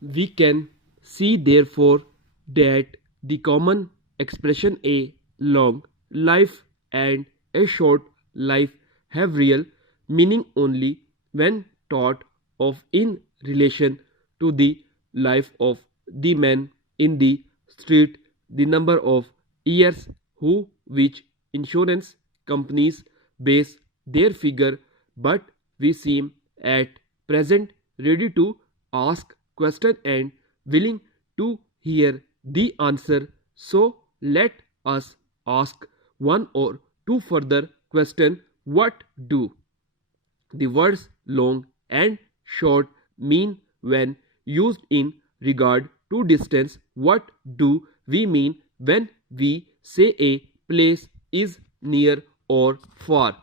We can see therefore that the common expression a long life and a short life have real meaning only when thought of in relation to the life of the man in the street, the number of years who which insurance companies base their figure, but we seem at present ready to ask question and willing to hear the answer. So let us ask one or two further question. What do the words long and short mean when used in regard to distance? What do we mean when we say a place is near or far?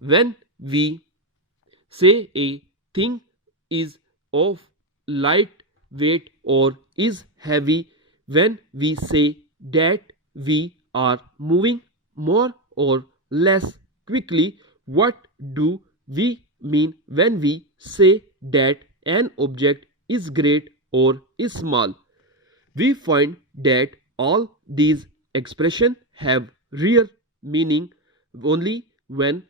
When we say a thing is of light weight or is heavy, when we say that we are moving more or less quickly, what do we mean when we say that an object is great or is small? We find that all these expressions have real meaning only when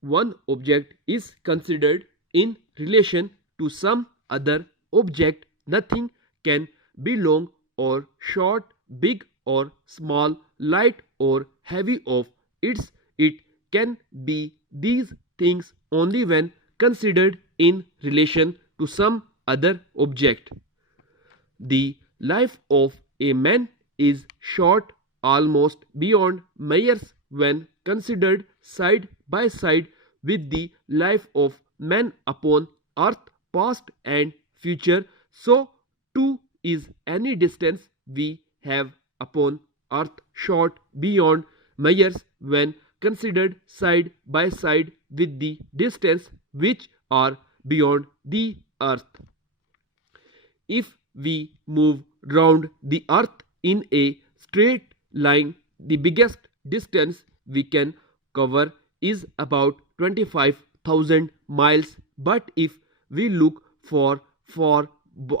one object is considered in relation to some other object. Nothing can be long or short, big or small, light or heavy of its. It can be these things only when considered in relation to some other object. The life of a man is short almost beyond measures when considered side by side with the life of man upon earth, past and future. So too is any distance we have upon earth short beyond measures when considered side by side with the distance which are beyond the earth. If we move round the earth in a straight line, the biggest distance we can cover is about 25,000 miles. But if we look far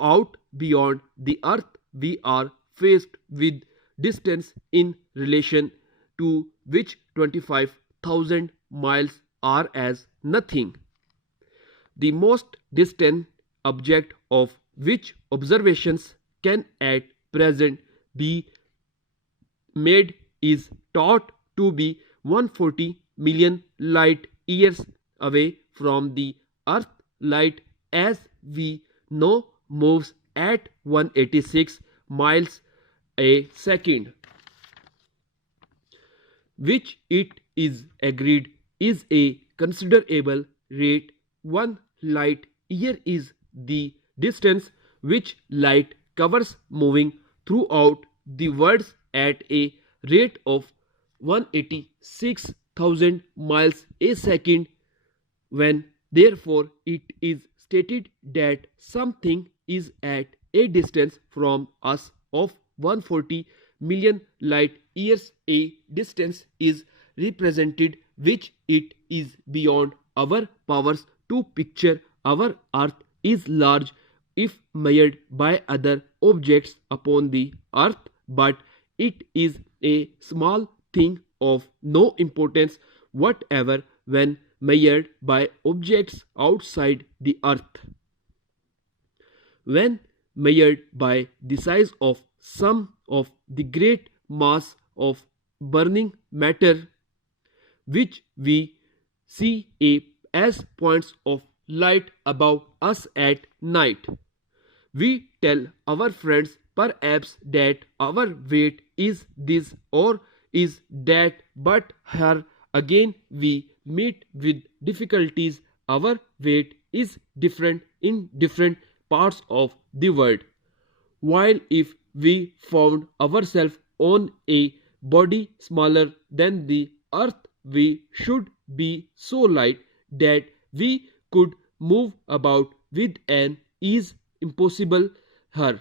out beyond the earth, we are faced with distance in relation to which 25,000 miles are as nothing. The most distant object of which observations can at present be made is thought to be 140 million light years away from the earth. Light, as we know, moves at 186 miles a second, which it is agreed is a considerable rate. 1 light year is the distance which light covers moving throughout the world at a rate of 186,000 miles a second. When therefore it is stated that something is at a distance from us of 140 million light years, a distance is represented which it is beyond our powers to picture. Our earth is large if measured by other objects upon the earth, but it is a small thing of no importance whatever when measured by objects outside the earth. When measured by the size of some of the great mass of burning matter which we see as points of light above us at night, we tell our friends perhaps that our weight is this or is that, but here again we meet with difficulties. Our weight is different in different parts of the world. While if we found ourselves on a body smaller than the earth, we should be so light that we could move about with an ease impossible here.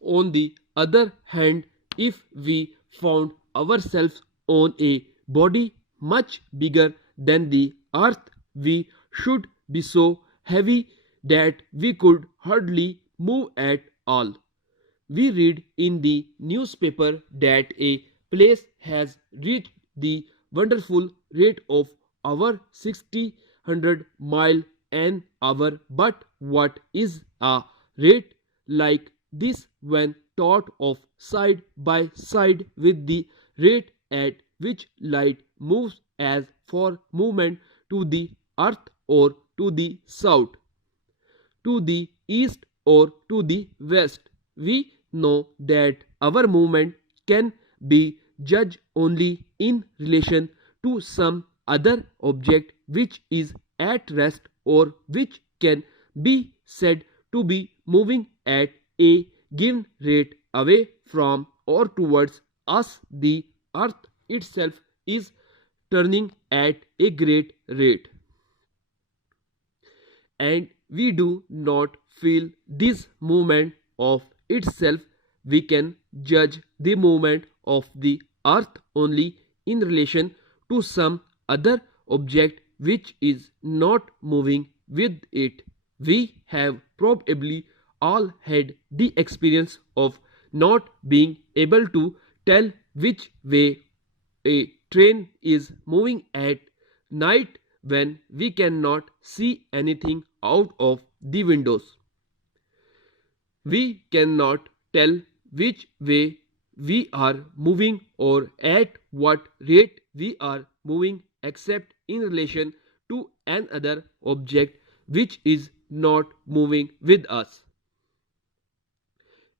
On the other hand, if we found ourselves on a body much bigger than the earth, we should be so heavy that we could hardly move at all. We read in the newspaper that a place has reached the wonderful rate of over 60 an hour. But what is a rate like this when thought of side by side with the rate at which light moves as for movement to the earth or to the south, to the east or to the west? We know that our movement can be judged only in relation to some other object which is at rest or which can be said to be moving at a given rate away from or towards us. The earth itself is turning at a great rate, and we do not feel this movement of itself. We can judge the movement of the earth only in relation to some other object which is not moving with it. We have probably all had the experience of not being able to tell which way a train is moving at night when we cannot see anything out of the windows. We cannot tell which way we are moving or at what rate we are moving except in relation to another object which is not moving with us.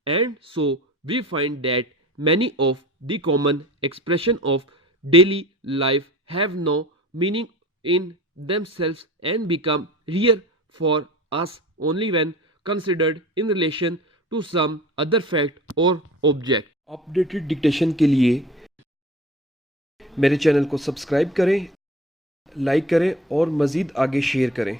And so we find that many of the common expression of daily life have no meaning in themselves and become real for us only when considered in relation to some other fact or object. Updated dictation के लिए मेरे channel को subscribe करें, like करें और मज़ीद आगे share करें।